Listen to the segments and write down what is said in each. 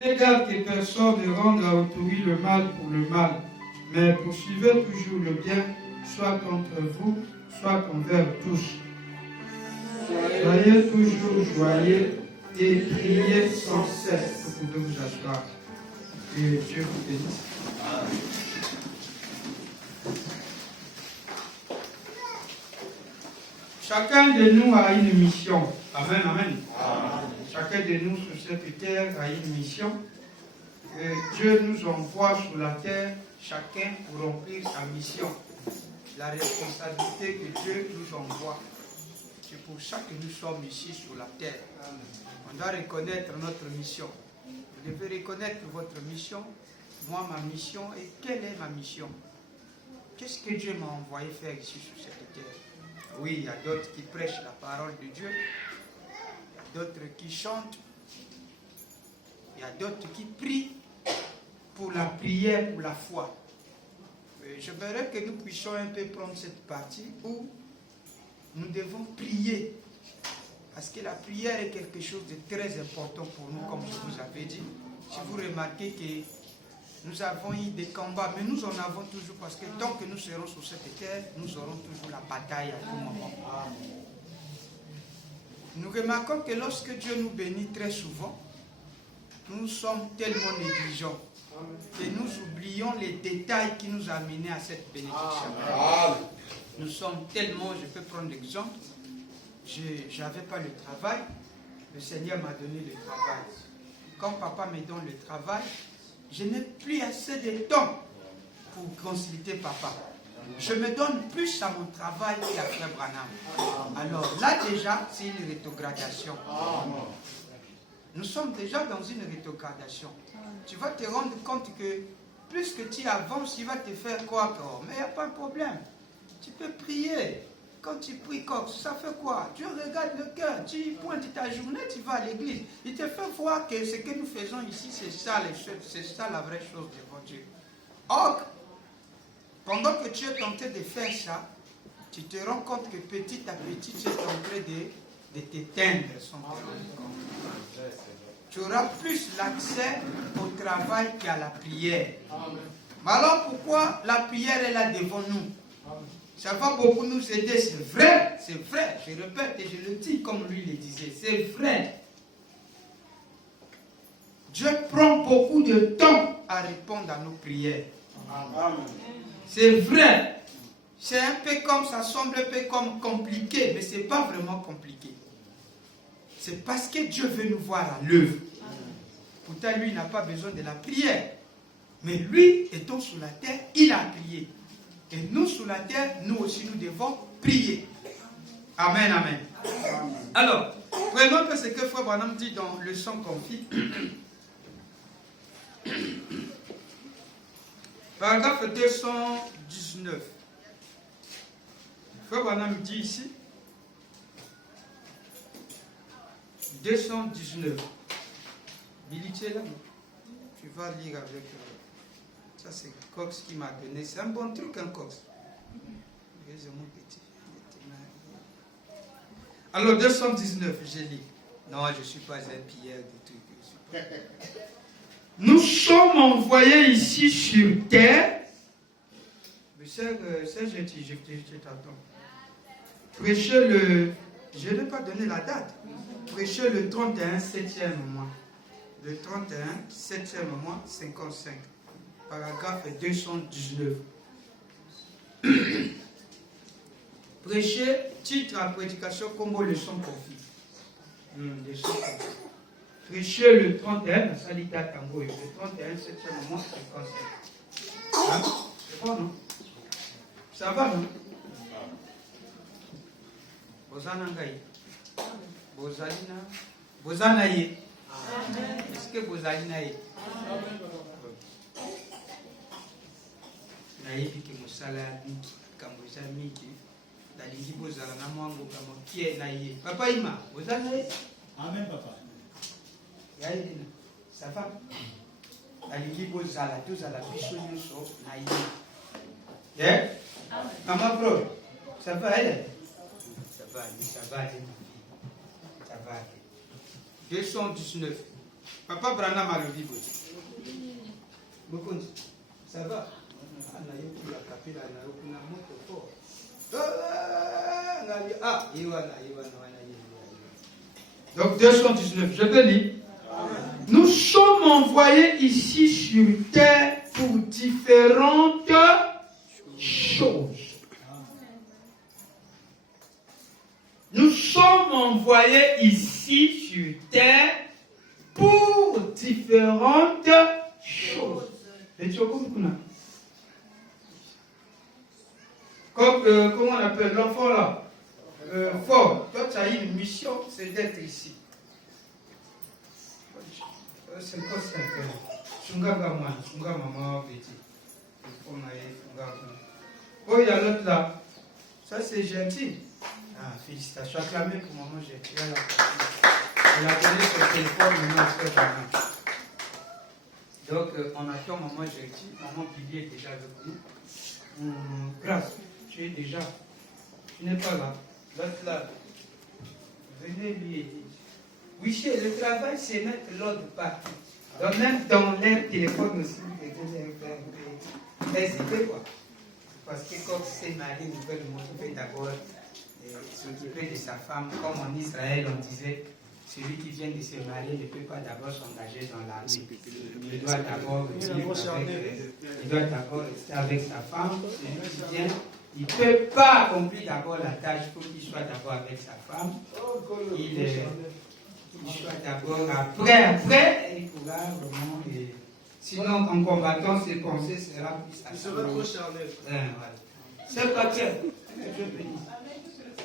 Garde que personne ne rende à autrui le mal pour le mal, mais poursuivez toujours le bien, soit contre vous, soit envers tous. Soyez toujours joyeux et priez sans cesse. Vous pouvez vous asseoir. Que Dieu vous bénisse. Chacun de nous a une mission. Amen, amen. Chacun de nous sur cette terre a une mission. Que Dieu nous envoie sur la terre, chacun pour remplir sa mission. La responsabilité que Dieu nous envoie. C'est pour ça que nous sommes ici sur la terre. On doit reconnaître notre mission. Vous devez reconnaître votre mission. Moi, ma mission, et quelle est ma mission? Qu'est-ce que Dieu m'a envoyé faire ici sur cette terre? Oui, il y a d'autres qui prêchent la parole de Dieu. Il y a d'autres qui chantent. Il y a d'autres qui prient pour la prière, pour la foi. Je voudrais que nous puissions un peu prendre cette partie où nous devons prier. Parce que la prière est quelque chose de très important pour nous, comme je vous avais dit. Si vous remarquez que nous avons eu des combats, mais nous en avons toujours, parce que tant que nous serons sur cette terre, nous aurons toujours la bataille à tout moment. Nous remarquons que lorsque Dieu nous bénit très souvent, nous sommes tellement négligents que nous oublions les détails qui nous ont amenés à cette bénédiction. Nous sommes tellement, je peux prendre l'exemple, je n'avais pas le travail, le Seigneur m'a donné le travail. Quand papa me donne le travail, je n'ai plus assez de temps pour consulter papa. Je me donne plus à mon travail qu'à Frère Branham. Alors là déjà, c'est une rétrogradation. Nous sommes déjà dans une rétrogradation. Tu vas te rendre compte que plus que tu avances, il va te faire croire que mais il n'y a pas de problème. Tu peux prier. Quand tu pries, ça fait quoi? Tu regardes le cœur, tu pointes ta journée, tu vas à l'église. Il te fait voir que ce que nous faisons ici, c'est ça la vraie chose devant Dieu. Or, pendant que tu es tenté de faire ça, tu te rends compte que petit à petit, tu es en train de t'éteindre sans te rendre compte. Tu auras plus l'accès au travail qu'à la prière. Mais alors pourquoi la prière est là devant nous? Ça va beaucoup nous aider, c'est vrai, je répète et je le dis comme lui le disait, c'est vrai. Dieu prend beaucoup de temps à répondre à nos prières. C'est vrai. C'est un peu comme, ça semble un peu comme compliqué, mais ce n'est pas vraiment compliqué. C'est parce que Dieu veut nous voir à l'œuvre. Pourtant, lui, il n'a pas besoin de la prière. Mais lui, étant sur la terre, il a prié. Et nous, sur la terre, nous aussi, nous devons prier. Amen, amen. Alors, prenons un peu ce que Frère Branham dit dans le Leçon Confie. Paragraphe 219. Frère Branham dit ici, 219. Billy, tu es là? Tu vas lire avec... ça, c'est Cox qui m'a donné. C'est un bon truc, un Cox. Alors, 219, je lis. Non, je ne suis pas un pilleur de trucs. Nous sommes envoyés ici sur terre. Mais c'est gentil, je t'attends. Prêcher le... Je n'ai pas donné la date. Prêcher le 31, 7e mois. Le 31, 7e mois, 55. Paragraphe 219. Prêcher, titre à prédication comme Leçon Confie. Leçon Confie. Prêcher le 31, Salita Tango, le 31, 7e mois, 55. Hein? C'est bon, non? Ça va, non? Bozanangaï. Bozalina. Bozanaïe. Est-ce que Bozalinaïe? Naïbi que Moussala Miki, Kamboza Miki, Dalingi Bozala Namango, Kamokie Naïe. Papa Ima, Bozanaïe? Amen, papa. Yaïdina, ça va? Dalingi Bozala, tous à la Bichon Yoso, Naïe. Eh? Maman Bro, ça va, elle? Ça va, ça va, ça va. 219. Papa Branham a le vivre. Ça va? Donc 219, je te lis. Nous sommes envoyés ici sur terre pour différentes choses. Nous sommes envoyés ici sur terre pour différentes choses. Comme, comment on appelle l'enfant là? Fort. Toi, tu as une mission, c'est d'être ici. C'est quoi ça? Oh, il y a l'autre là. Ça, c'est gentil. Ah, félicitations. Acclamez pour maman gentil. Elle a donné son téléphone maintenant. Donc, on attend maman gentil. Maman Billy est déjà avec nous. Grâce, tu es déjà. Tu n'es pas là. L'autre là. Venez lui aider. Oui, le travail, c'est mettre l'ordre partout. Donc, même dans leur téléphone aussi, n'hésitez pas. Parce que comme c'est Marie, nous pouvons montrer d'abord s'occuper de sa femme. Comme en Israël, on disait, celui qui vient de se marier ne peut pas d'abord s'engager dans l'armée. Il doit d'abord rester avec sa femme. Celui qui vient, il ne peut pas accomplir d'abord la tâche, il faut qu'il soit d'abord avec sa femme. Il soit d'abord après, il pourra vraiment. Sinon, en combattant, ses pensées sera plus à ça. Trop charnel. C'est pas clair.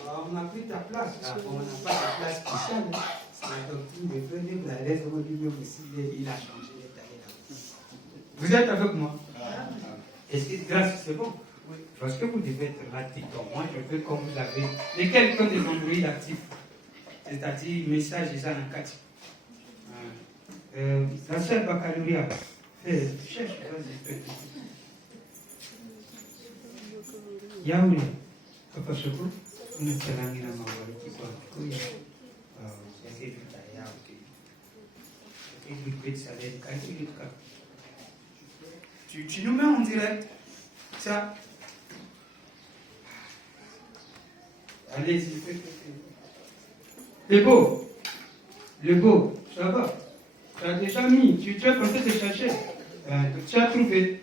On a pris ta place. Là. On n'a pas de place spéciale. C'est la doctrine de Frédéric Blaise. Il a changé l'état. Vous êtes avec moi? Est-ce que grâce, c'est bon? Oui. Parce que vous devez être là, moi, je fais comme vous avez. Lesquels sont des Android actifs? C'est-à-dire, message des anacatis. La sœur baccalauréat. Cherche, vas-y. Yaoulé. Papa Choko. On est très langue dans ma voix. Qui quoi? Tu nous mets en direct. Ça. Allez-y. Le beau, ça va. Tu as déjà mis, tu es en train de chercher. Tu as trouvé.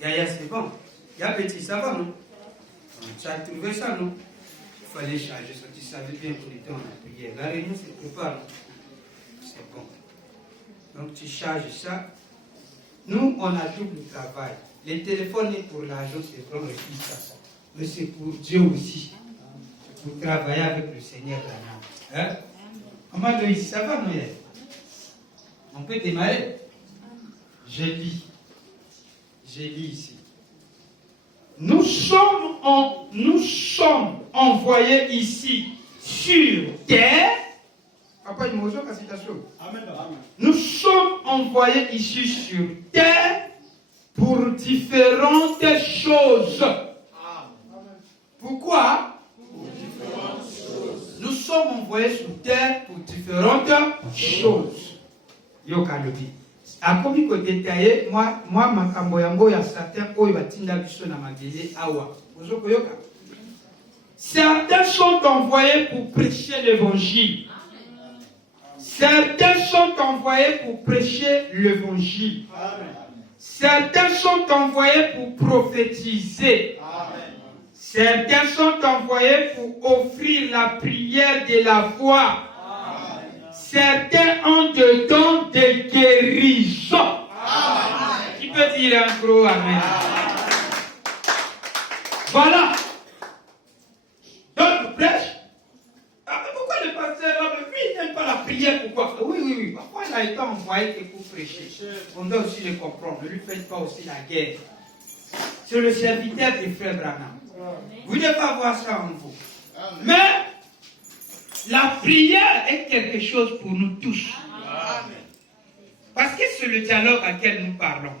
Yaya, c'est bon. Y'a petit, ça va, non? Tu as trouvé ça, non? Il fallait changer ça. Tu savais bien qu'on était en prière. La réunion se prépare. C'est bon. Donc tu charges ça. Nous, on a double travail. Les téléphones pour l'argent, c'est pour le fils. Mais c'est pour Dieu aussi. Pour travailler avec le Seigneur. Hein? Comment le ici, ça va, Noël? On peut démarrer? Je lis ici. Nous sommes envoyés ici sur terre. Papa, il m'a la citation. Nous sommes envoyés ici sur terre pour différentes choses. Pourquoi? Nous sommes envoyés sur terre pour différentes choses. Yokalobi. A comme il détaillé, moi, ma kamboyango ya certains oibatinda biso na mabele awa. Certains sont envoyés pour prêcher l'évangile. Certains sont envoyés pour prêcher l'évangile. Certains sont envoyés pour prophétiser. Certains sont envoyés pour offrir la prière de la foi. Certains ont des dons de guérison. Qui peut dire un gros amen? Voilà. Donc, prêche. Ah, mais pourquoi le pasteur, lui, il n'aime pas la prière? Pourquoi? Oui. Pourquoi il a été envoyé pour prêcher? On doit aussi le comprendre. Ne lui faites pas aussi la guerre. C'est le serviteur des frères Branham. Vous devez avoir ça en vous. Mais la prière est quelque chose pour nous tous. Parce que c'est le dialogue à quel nous parlons.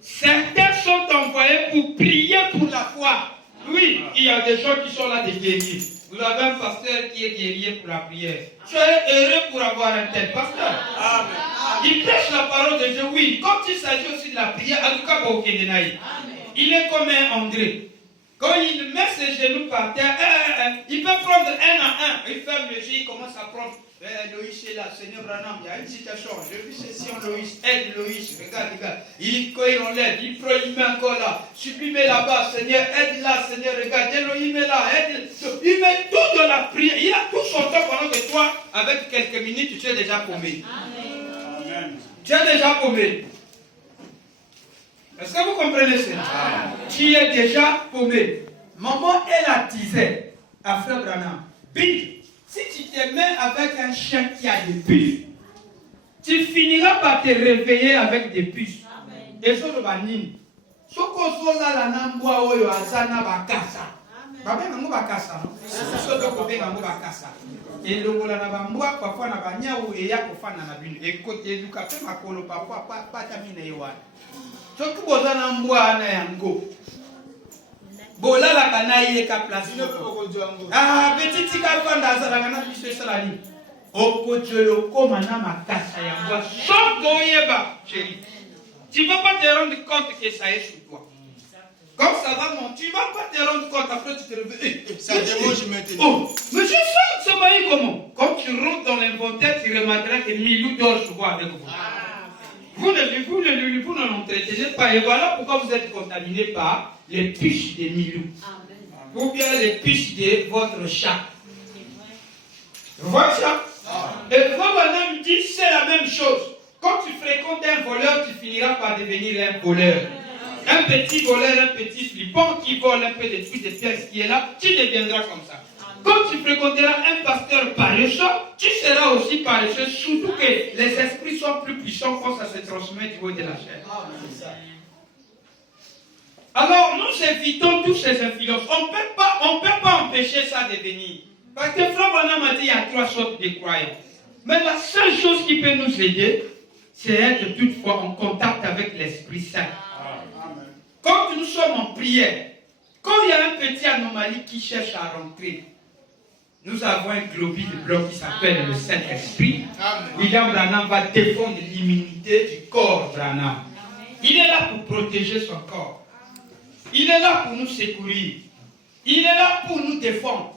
Certains sont envoyés pour prier pour la foi. Oui, il y a des gens qui sont là de guérir. Vous avez un pasteur qui est guerrier pour la prière. Tu es heureux pour avoir un tel pasteur. Amen. Il prêche la parole de Dieu, oui. Quand il s'agit aussi de la prière, en tout cas, il est comme un André. Quand il met ses genoux par terre, il peut prendre un à un. Il ferme les yeux, il commence à prendre. Loïs est là, Seigneur Branham, il y a une citation. Je vis ceci en Loïs, aide Loïs, regarde. Quand il enlève, il prend, il met encore là. Supprimez là-bas, Seigneur, aide là, Seigneur, regarde. Elohim est là, aide. Il met tout dans la prière. Il a tout son temps pendant que toi, avec quelques minutes, tu es déjà paumé. Amen. Tu es déjà paumé. Est-ce que vous comprenez cela? Tu es déjà paumé. Maman, elle a disait à Frère Branham, Bill, si tu te mets avec un chien qui a des puces, tu finiras par te réveiller avec des puces. Et ça, le banini. Ce qu'on soit là, la nambwa oyo azana bakasa. Babé nango bakasa, non? Ce que vous avez nango bakasa. Et le moula na bambwa, parfois na banya ou eya kofana na binu. Et côté du café makolo, parfois pas tamine yoan. Ce que vous avez nambwa na yango. Bola la kanaye ka place. Ah, petit tika kwanda za la kana biso salani. Okochelo koma na makasa ya mwa. Soko yeba, chérie. Tu ne vas pas te rendre compte que ça est sur toi. Comme ça va monter, tu ne vas pas te rendre compte après tu te réveilles. Ça démange maintenant. Oh, mais je sens ce maïs comment? Quand tu rentres dans l'inventaire, tu remarqueras que Milou dort souvent avec vous. Vous ne l'entretenez pas. Et voilà pourquoi vous êtes contaminé par les puces de Milou. Ou bien les puces de votre chat. Vous voyez ça? Et votre me dit c'est la même chose. Quand tu fréquentes un voleur, tu finiras par devenir un voleur. Un petit voleur, un petit flippant qui vole un peu de toutes les pièces qui est là, tu deviendras comme ça. Quand tu fréquenteras un pasteur paresseux, tu seras aussi paresseux, surtout que les esprits sont plus puissants quand ça se transmet du haut de la chair. Alors, nous évitons toutes ces influences. On ne peut pas empêcher ça de venir. Parce que Frère Branham a dit qu'il y a 3 sortes de croyants. Mais la seule chose qui peut nous aider, c'est être toutefois en contact avec l'Esprit Saint. Quand nous sommes en prière, quand il y a un petit anomalie qui cherche à rentrer, nous avons un globule blanc qui s'appelle le Saint-Esprit. William Branham va défendre l'immunité du corps Branham. Il est là pour protéger son corps. Il est là pour nous secourir. Il est là pour nous défendre.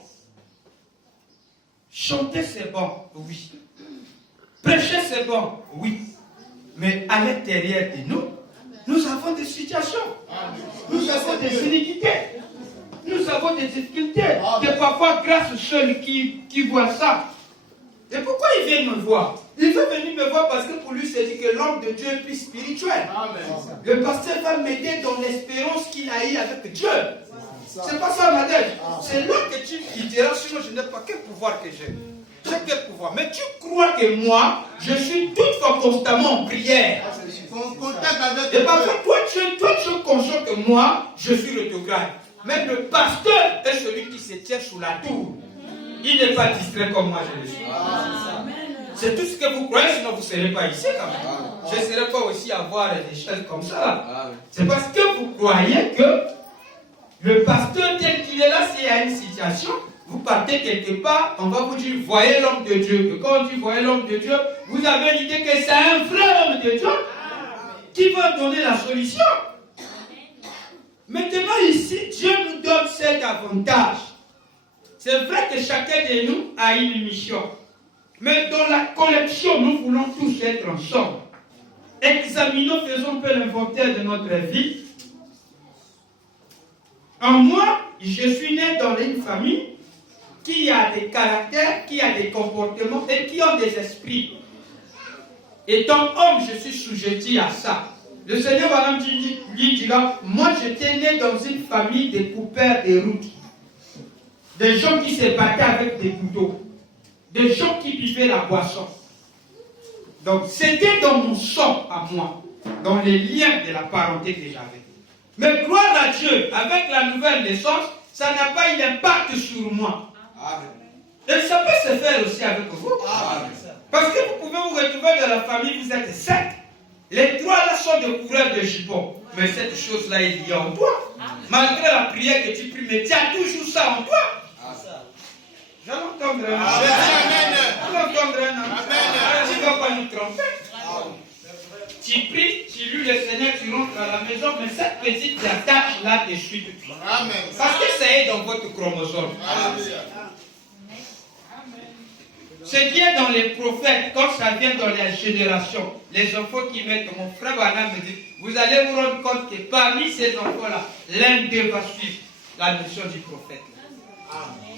Chanter c'est bon, oui. Prêcher c'est bon, oui. Mais à l'intérieur de nous, nous avons des situations. Nous avons des iniquités. Nous avons des difficultés. Et parfois, grâce au seul qui voit ça. Et pourquoi il vient me voir? Il veut venir me voir parce que pour lui, c'est dit que l'homme de Dieu est plus spirituel. Le pasteur va m'aider dans l'espérance qu'il a eue avec Dieu. C'est pas ça, madame. C'est là que tu diras, sinon je n'ai pas quel pouvoir que j'ai. J'ai quel pouvoir? Mais tu crois que moi, je suis toutefois constamment en prière. Et parfois, toi, tu es conscient que moi, je suis l'autographe. Mais le pasteur est celui qui se tient sous la tour. Il n'est pas distrait comme moi, je le suis. C'est tout ce que vous croyez, sinon vous ne serez pas ici quand même. Je ne serai pas aussi à voir des choses comme ça. C'est parce que vous croyez que le pasteur tel qu'il est là, s'il y a une situation, vous partez quelque part, on va vous dire, voyez l'homme de Dieu. Que quand on dit voyez l'homme de Dieu, vous avez l'idée que c'est un vrai homme de Dieu qui va donner la solution. Maintenant ici, Dieu nous donne cet avantage. C'est vrai que chacun de nous a une mission. Mais dans la collection, nous voulons tous être ensemble. Examinons, faisons un peu l'inventaire de notre vie. En moi, je suis né dans une famille qui a des caractères, qui a des comportements et qui ont des esprits. Étant homme, je suis sujetti à ça. Le Seigneur lui dira, moi j'étais né dans une famille de coupeurs de routes. Des gens qui se battaient avec des couteaux. Des gens qui buvaient la boisson. Donc c'était dans mon sang à moi, dans les liens de la parenté que j'avais. Mais gloire à Dieu, avec la nouvelle naissance, ça n'a pas eu d'impact sur moi. Et ça peut se faire aussi avec vous. Parce que vous pouvez vous retrouver dans la famille, vous êtes 7. Les 3 là sont des coureurs de jupons. Mais cette chose-là est liée en toi. Malgré la prière que tu pries, mais tu as toujours ça en toi. Je l'entendre. Amen. Je l'entendre. Amen. Tu ne vas pas nous tromper. Tu pries, tu lis le Seigneur, tu rentres à la maison, mais cette petite attache-là te suit depuis. Amen. Parce que ça est dans votre chromosome. Alléluia. Ce qui est dans les prophètes, quand ça vient dans la génération, les enfants qui mettent, mon frère Branham me dit, vous allez vous rendre compte que parmi ces enfants-là, l'un d'eux va suivre la mission du prophète.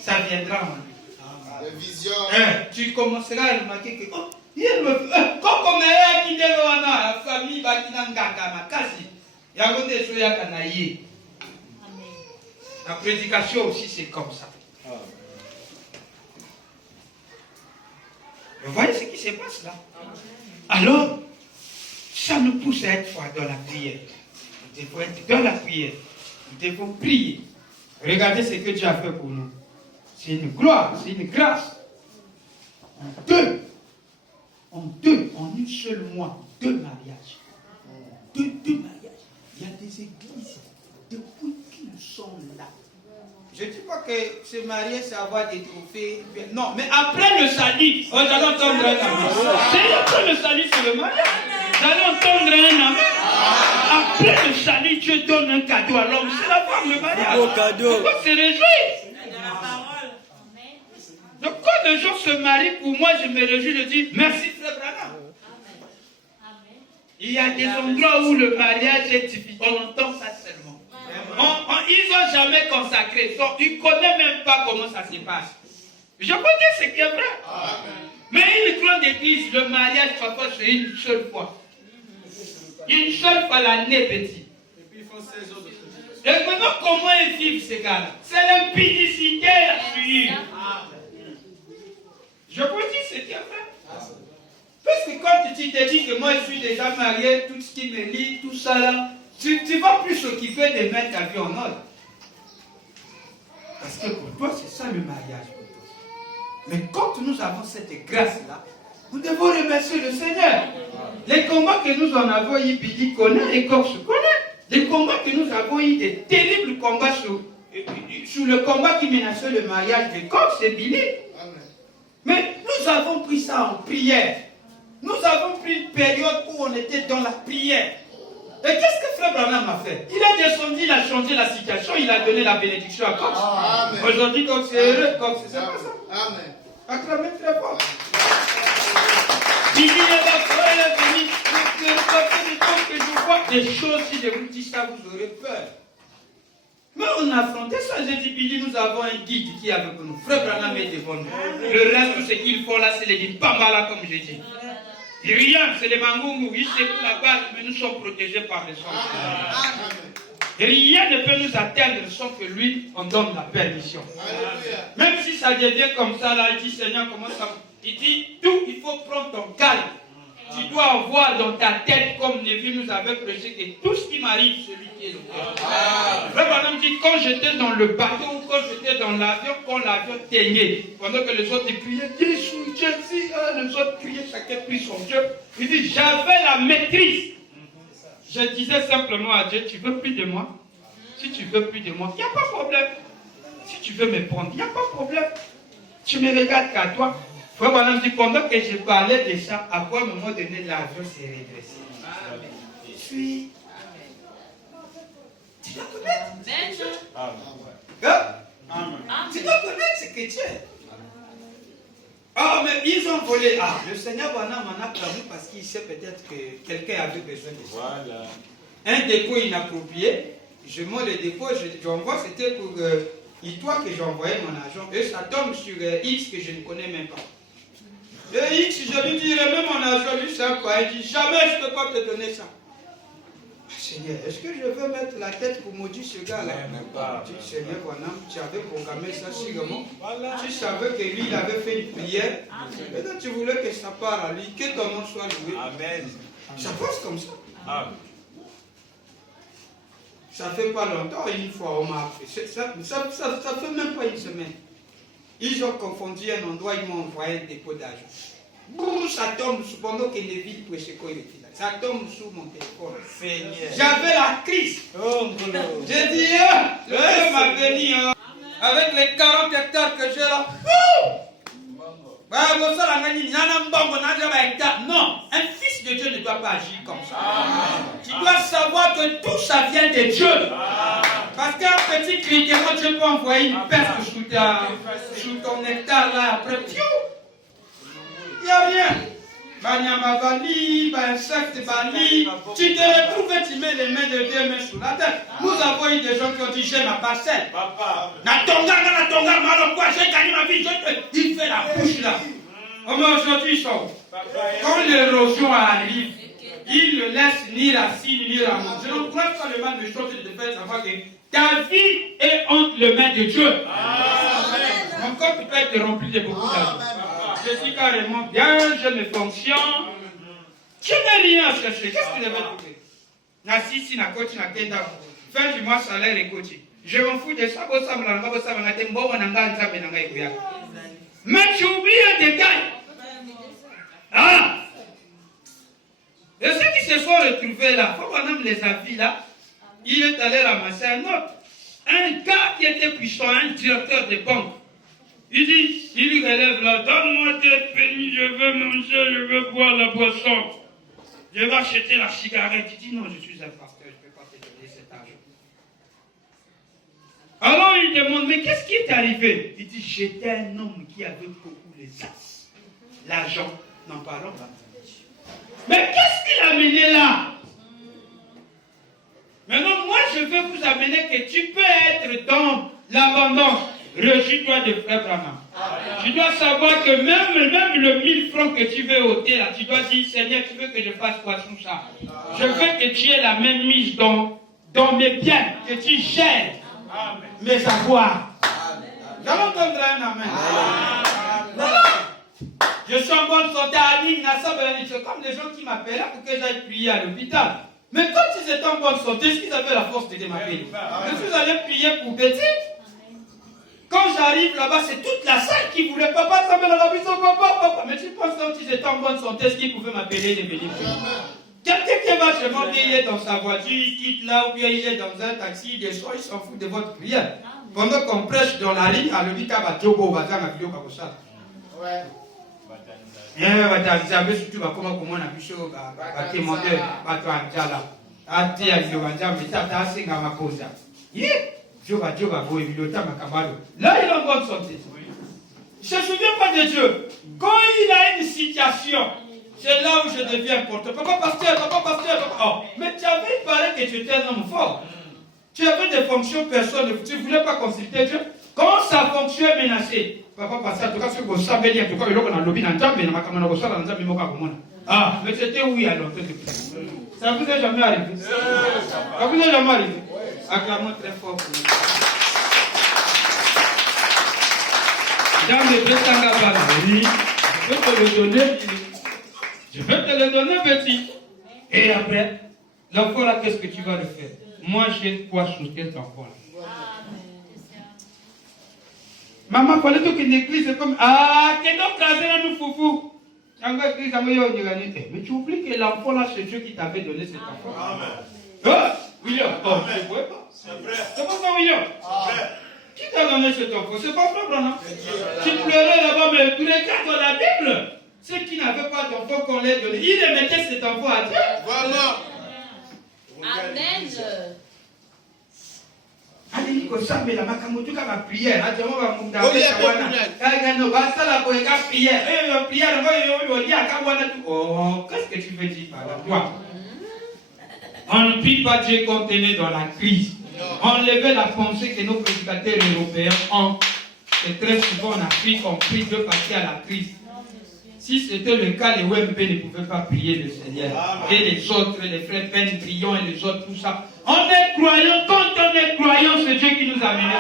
Ça viendra en lui. Les visions. Tu commenceras à remarquer que, oh, il me fait, quand on est qui la famille va qui n'a pas kasi, il y a des choses à canailler. La prédication aussi, c'est comme ça. Vous voyez ce qui se passe là? Alors, ça nous pousse à être foi dans la prière. Nous devons être dans la prière. Nous devons prier. Regardez ce que Dieu a fait pour nous. C'est une gloire, c'est une grâce. En une seule mois, 2 mariages. Deux mariages. Il y a des églises depuis qu'ils sont là. Je ne dis pas que se marier, c'est avoir des trophées. Non, mais après le salut, vous allez entendre un amen. C'est après le salut, c'est le mariage. Vous allez entendre un amen. Après le salut, Dieu donne un cadeau à l'homme. C'est la femme, le mariage. Beau cadeau. Pourquoi se réjouir? Donc quand les gens se marient, pour moi, je me réjouis, je dis merci frère Branham. Il y a des endroits où le mariage est difficile. On entend ça seulement. Ils n'ont jamais consacré. Ils ne connaissent même pas comment ça se passe. Je connais ce qui est vrai. Mais une grande église, le mariage, parfois, c'est une seule fois. Une seule fois l'année, petit. Et puis ils font 16 ans de prédication. Et maintenant, comment ils vivent ces gars-là? C'est l'impudicité à suivre. Je vous dis ce qui est vrai. Parce que quand tu te dis que moi je suis déjà marié, tout ce qui me lie, tout ça là, tu vas plus s'occuper de mettre ta vie en ordre. Parce que pour toi, c'est ça le mariage pour toi. Mais quand nous avons cette grâce-là, nous devons remercier le Seigneur. Les combats que nous en avons eu, Billy connaît et Cox connaît. Les combats que nous avons eu, des terribles combats sur le combat qui menaçait le mariage de Cox et Billy. Mais nous avons pris ça en prière. Nous avons pris une période où on était dans la prière. Et qu'est-ce que Frère Branham a fait? Il est descendu, il a changé la situation, il a donné la bénédiction à Cox. Aujourd'hui, Cox est heureux, Cox, c'est pas ça. Amen. Acclamez très fort. Billy est là, frère est venu. Que je vois des choses, si je vous dis ça, vous aurez peur. Mais on a affronté ça. J'ai dit, Billy, nous avons un guide qui est avec nous. Frère Branham est devant nous. Le reste, tout ce qu'il faut là, c'est les Pambala, comme j'ai dit. Et rien, c'est les Mangungu. Ils secouent la base, mais nous sommes protégés par les soins. Rien ne peut nous atteindre sans que lui, on donne la permission. Même si ça devient comme ça, là, il dit, Seigneur, comment ça? Il dit, tout, il faut prendre ton calme. Tu dois avoir dans ta tête, comme Neville nous avait prêché, que tout ce qui m'arrive, celui qui est le Frère Branham dit, quand j'étais dans le bateau ou quand j'étais dans l'avion, quand l'avion teignait, pendant que les autres criaient, Jésus, Jésus, les autres criaient, chacun prie son Dieu. Il dit, j'avais la maîtrise. Je disais simplement à Dieu, tu veux plus de moi? Si tu veux plus de moi, il n'y a pas de problème. Si tu veux me prendre, il n'y a pas de problème. Tu me regardes qu'à toi. Frère Branham dit, pendant que je parlais de ça, à quoi un moment donné l'avion s'est redressé? Je suis... Tu dois connaître. Tu dois connaître ce que tu es. Ah, mais ils ont volé. Ah, le Seigneur Branham m'en a permis parce qu'il sait peut-être que quelqu'un avait besoin de ça. Voilà. Un dépôt inapproprié. Je monte le dépôt, j'envoie, c'était pour toi que j'ai envoyé mon argent. Et ça tombe sur X que je ne connais même pas. Et X, je lui dis, remets mon argent, lui, c'est quoi? Il dit, jamais je ne peux pas te donner ça. Ah, Seigneur, est-ce que je veux mettre la tête pour maudire ce gars-là? Je dis, Seigneur, tu avais programmé ça sûrement. Voilà. Tu savais que lui, il avait fait une prière. Et donc, tu voulais que ça parte à lui, que ton nom soit loué. Amen. Ça passe comme ça. Amen. Ça fait pas longtemps, une fois, on m'a fait. Ça fait même pas une semaine. Ils ont confondu un endroit, ils m'ont envoyé un dépôt d'argent. Boum, ça tombe pendant que les villes prêchaient quoi il était là. Ça tombe sous mon téléphone. J'avais la crise. J'ai dit, le Dieu m'a béni avec les 40 hectares que j'ai là. Non, un fils de Dieu ne doit pas agir comme ça. Tu dois savoir que tout ça vient de Dieu. Parce qu'un petit cliquement, Dieu peut envoyer une peste sous ton hectare là, après, il n'y a rien. Banyama bali, insecte bali, tu te retrouves et tu mets les mains de Dieu sur la tête. Nous avons eu des gens qui ont dit j'ai ma parcelle. Natonga, malo quoi, j'ai gagné ma vie, il fait la bouche là. Mais aujourd'hui, ils sont. Quand l'érosion arrive, il ne laisse ni la cime ni la mort. Je n'encourage pas le mal de choses et de faire savoir que ta vie est entre les mains de Dieu. Mon corps peut être rempli de beaucoup d'argent. Je suis carrément bien, je me fonctionne. Je n'ai rien à chercher. Qu'est-ce que je vais trouver? Nasisi na coach na kenda. Fin du mois, salaire et coach. Je m'en fous de ça. Mais tu oublies un détail. Ah! Et ceux qui se sont retrouvés là, quand on aime les avis là, il est allé ramasser un autre. Un gars qui était puissant, un directeur de banque. Il dit, il lui relève là, donne-moi tes pennies, je veux manger, je veux boire la boisson. Je vais acheter la cigarette. Il dit, non, je suis un pasteur, je ne peux pas te donner cet argent. Alors il demande, mais qu'est-ce qui est arrivé? Il dit, j'étais un homme qui avait beaucoup les as. L'argent, n'en parlons pas. Mais qu'est-ce qu'il a amené là? Maintenant, moi, je veux vous amener que tu peux être dans l'abondance. Réjouis-toi de frère Branham. Tu dois savoir que même le 1000 francs que tu veux ôter là, tu dois dire, Seigneur, tu veux que je fasse quoi sous ça? Je veux que tu aies la même mise dans mes biens, que tu gères mes avoirs. J'allais entendre un amen. Je suis en bonne santé à Aline, c'est comme les gens qui m'appellent pour que j'aille prier à l'hôpital. Mais quand ils étaient en bonne santé, est-ce qu'ils avaient la force de m'appeler? Je suis allé prier pour Betty. Quand j'arrive là-bas, c'est toute la salle qui voulait papa, ça me l'a rabis, papa. Mais tu penses quand ils étaient en bonne santé, est-ce qu'ils pouvaient m'appeler de venir? Quelqu'un qui va chez moi, il est dans sa voiture, il quitte là, ou bien il est dans un taxi, des soirs, il s'en fout de votre prière. Pendant qu'on prêche dans la ligne, à l'hôpital, va Diogo, va faire ma vidéo comme ça. Ouais. Surtout, comment on a pu témoigner, va toi, là. Ah, tu as dit, mais ça, tu as assez à ma cause. Là, il est en bonne santé. Je ne me souviens pas de Dieu. Quand il a une situation, c'est là où je deviens important. Papa pasteur, papa. Oh, mais tu avais parlé que tu étais un homme fort. Tu avais des fonctions personnelles. Tu ne voulais pas consulter Dieu. Quand sa fonction est menacée, papa pasteur, en tout cas, ce que vous savez, en tout cas, il y a un lobby dans le temps, mais ah, mais c'était où il y a longtemps. Ça vous est jamais arrivé? Ça vous est jamais arrivé? Acclamons très fort pour nous. Dans le oui, je vais te le donner. Je vais te le donner, petit. Et après, l'enfant là, qu'est-ce que tu vas le faire? Moi, j'ai quoi sur cet enfant là? Maman, il fallait que l'église est comme. Ah, qu'est-ce que nous foufou? Mais tu oublies que l'enfant là, c'est Dieu qui t'avait donné cet enfant. Amen. William, oh, je ne pouvais pas. C'est pas ça, William. Qui t'a donné cet enfant? C'est pas vrai, Branham. Tu pleurais là-bas, mais tu regardes dans la Bible. Ceux qui n'avaient pas d'enfant qu'on les donnait, ils remettaient cet enfant à Dieu. Voilà. Amen. Allez, comme ça, mais la macamotu comme la prière. Qu'est-ce que tu veux dire par là, toi? On ne prie pas Dieu quand on est dans la crise. Enlever la pensée que nos prédicateurs européens ont. Et très souvent en Afrique, on prie Dieu passer à la crise. Si c'était le cas, les WMP ne pouvaient pas prier le Seigneur. Et les autres, les frères Ben Brion et les autres, tout ça. On est croyants. Quand on est croyants, c'est Dieu qui nous a menés.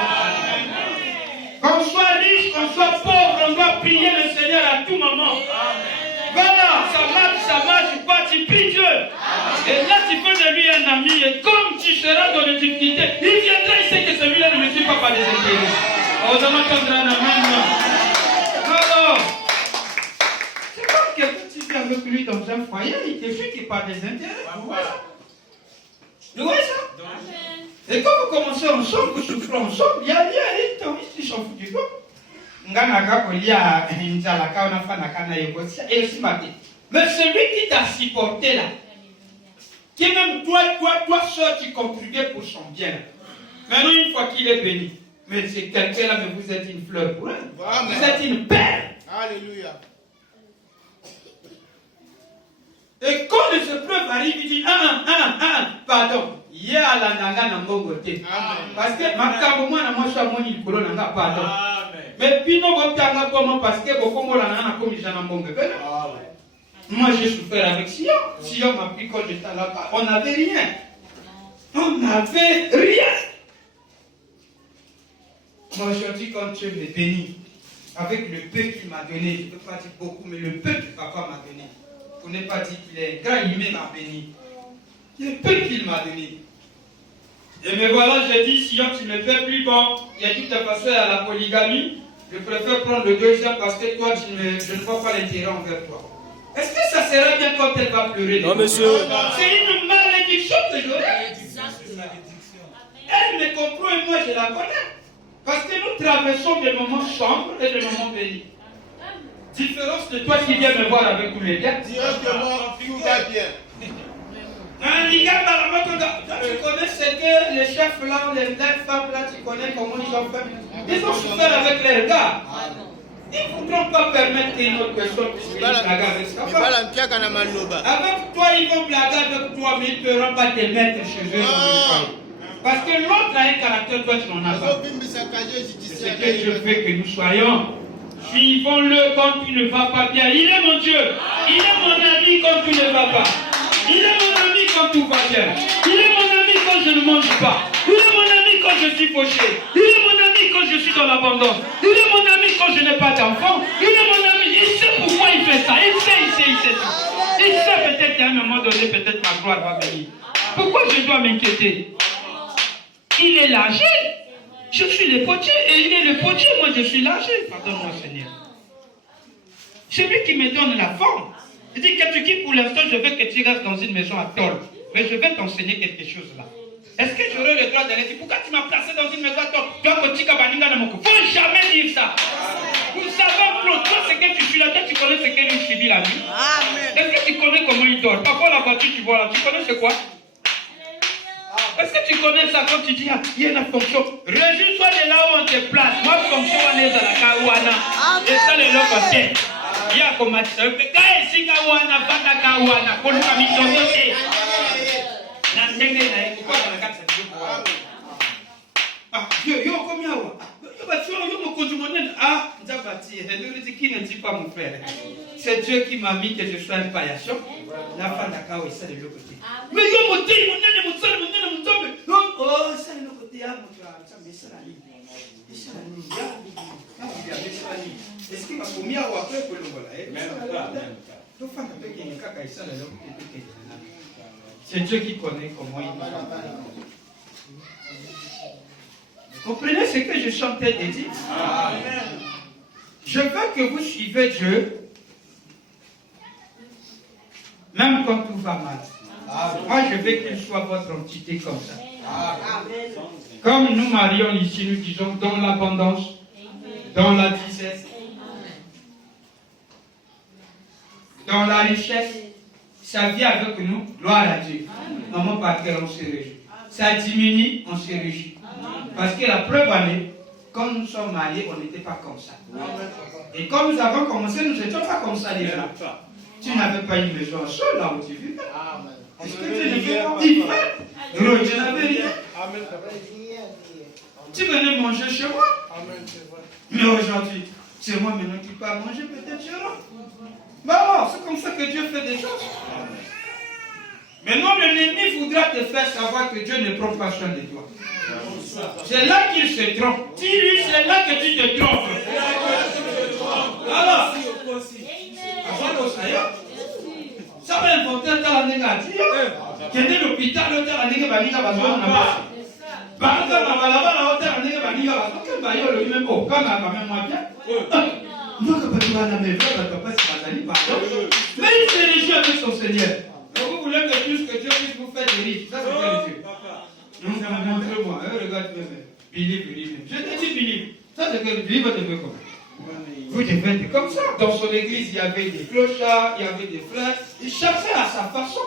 Qu'on soit riche, qu'on soit pauvre, on doit prier le Seigneur à tout moment. Voilà, ça marche pas, tu pries Dieu. Et là, tu fais de lui un ami. Et comme tu seras dans les difficultés, il viendra, il sait que celui-là ne me suit pas par des intérêts. On demande un ami. Alors, c'est comme quelqu'un qui vit avec lui dans un foyer, il te suit par des intérêts. Vous voyez ça? Et quand vous commencez ensemble, vous souffrez ensemble, il y a rien, il s'en fout du tout. Mais celui qui t'a supporté là, qui même toi seul, tu contribuais pour son bien. Maintenant, une fois qu'il est béni, mais c'est quelqu'un là, mais vous êtes une fleur pour elle. Vous êtes une perle. Alléluia. Et quand les épreuves arrivent, il dit pardon. Hier à la nanga n'a pas goûté. Parce que ma cabouma n'a pas choisi mon colon n'a pardon. Mais puis non, on t'a comment parce que beaucoup de gens n'ont pas mis en bon. Moi j'ai souffert avec Sion. Sion m'a pris quand j'étais là-bas. On n'avait rien. On n'avait rien. Moi aujourd'hui, quand Dieu me bénit, avec le peu qu'il m'a donné, je ne peux pas dire beaucoup, mais le peu que papa m'a donné, pour ne pas dire qu'il est grand, il m'a béni. Le peu qu'il m'a donné. Et me voilà, j'ai dit, Sion, tu me fais plus bon. Il a dit, de toute façon, à la polygamie, je préfère prendre le deuxième parce que toi, je ne vois pas l'intérêt envers toi. Est-ce que ça sera bien quand elle va pleurer? Non, monsieur. C'est une malédiction que j'aurai. Elle me comprend et moi, je la connais. Parce que nous traversons des moments sombres et des moments bénis. Différence de toi qui viens me voir avec tous les biens. Directement, tout va bien. Tu connais ce que les chefs là, les femmes là, tu connais comment ils ont fait. Ils ont souffert avec les gars. Ils ne voudront pas permettre qu'une autre personne puisse blaguer avec sa femme. Avec toi, ils vont blaguer avec toi, mais ils ne pourront pas te mettre chez eux. Parce que l'autre a un caractère, toi tu n'en as pas. C'est ce que je veux que nous soyons. Suivons-le quand tu ne vas pas bien. Il est mon Dieu. Il est mon ami quand tu ne vas pas. Il est mon ami quand tout va bien. Il est mon ami quand je ne mange pas. Il est mon ami quand je suis fauché. Il est mon ami quand je suis dans l'abandon. Il est mon ami quand je n'ai pas d'enfant. Il est mon ami. Il sait pourquoi il fait ça. Il sait tout. Il sait peut-être qu'à un moment donné, peut-être ma gloire va venir. Pourquoi je dois m'inquiéter? Il est lâché. Je suis le potier et il est le potier. Moi, je suis lâché. Pardonne-moi, Seigneur. C'est lui qui me donne la forme. Il dit que tu quittes pour l'instant, je veux que tu restes dans une maison à tôle. Mais je vais t'enseigner quelque chose là. Est-ce que j'aurai le droit d'aller dire pourquoi tu m'as placé dans une maison à tôle? Il ne faut jamais dire ça. Vous savez, toi, c'est que tu suis là, toi, tu connais ce que lui subit la nuit. Est-ce que tu connais comment il dort? Parfois, la voiture, tu vois là, tu connais c'est quoi? Est-ce que tu connais ça quand tu dis, il y a une fonction? Réjouis-toi de là où on te place. Moi, fonction, on est à la Kawana. Et ça, les locaux, c'est. Il y a comme ça. Quand si Kawana, Bata Kawana, pour nous, famille, on est. Yo, combien? C'est Dieu qui m'a mis que je sois un paillasson. La fin d'accord, c'est de l'autre côté. Mais yo, mon Dieu, mon nez, ça de l'autre côté. Est-ce qu'il va combien ou après pour le voilà? C'est Dieu qui connaît comment il va. Comprenez ce que je chantais et dit? Je veux que vous suivez Dieu, même quand tout va mal. Moi, je veux qu'il soit votre entité comme ça. Comme nous, Marion, ici, nous disons dans l'abondance, dans la disette, dans la richesse, ça vient avec nous, gloire à Dieu. Maman, par cœur, on se réjouit. Ça diminue, on se réjouit. Parce que la preuve en est, quand nous sommes mariés, on n'était pas comme ça. Et quand nous avons commencé, nous n'étions pas comme ça déjà. Tu n'avais pas une maison seule là où tu vivais. Est-ce que tu n'avais pas dit frère? Non, tu n'avais rien. Tu venais manger chez moi. Mais aujourd'hui, c'est moi maintenant qui peux manger peut-être chez moi. Maman, c'est comme ça que Dieu fait des choses. Maintenant, l'ennemi voudra te faire savoir que Dieu ne prend pas soin de toi. C'est là qu'il se trompe. Dis-lui, c'est là que tu te trompes. Alors, ça va inventer un temps à négatif. Quel est l'hôpital, l'hôtel à négatif, à négatif, mais il se réjouit avec son Seigneur. Vous voulez que plus que Dieu puisse vous faire des riches. Ça, c'est quoi Dieu? Montre-moi. Regarde, believe. Je te dis believe. Ça, c'est que believe te fait quoi? Vous devez être comme ça. Dans son église, il y avait des clochards, il y avait des frères. Et chacun à sa façon.